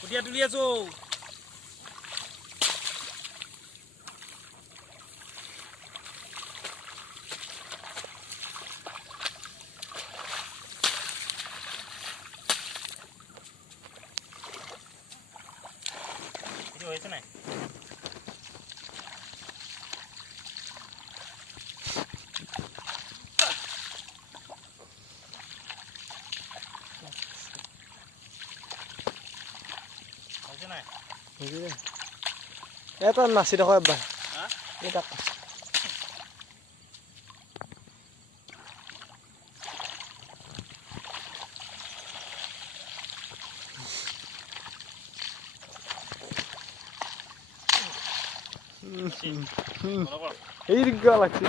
কঠীয়া তুলি আছো হয়েছে নাই এটা নাচি দেখো এবাৰ এটা এই দিগদাৰ লাগছে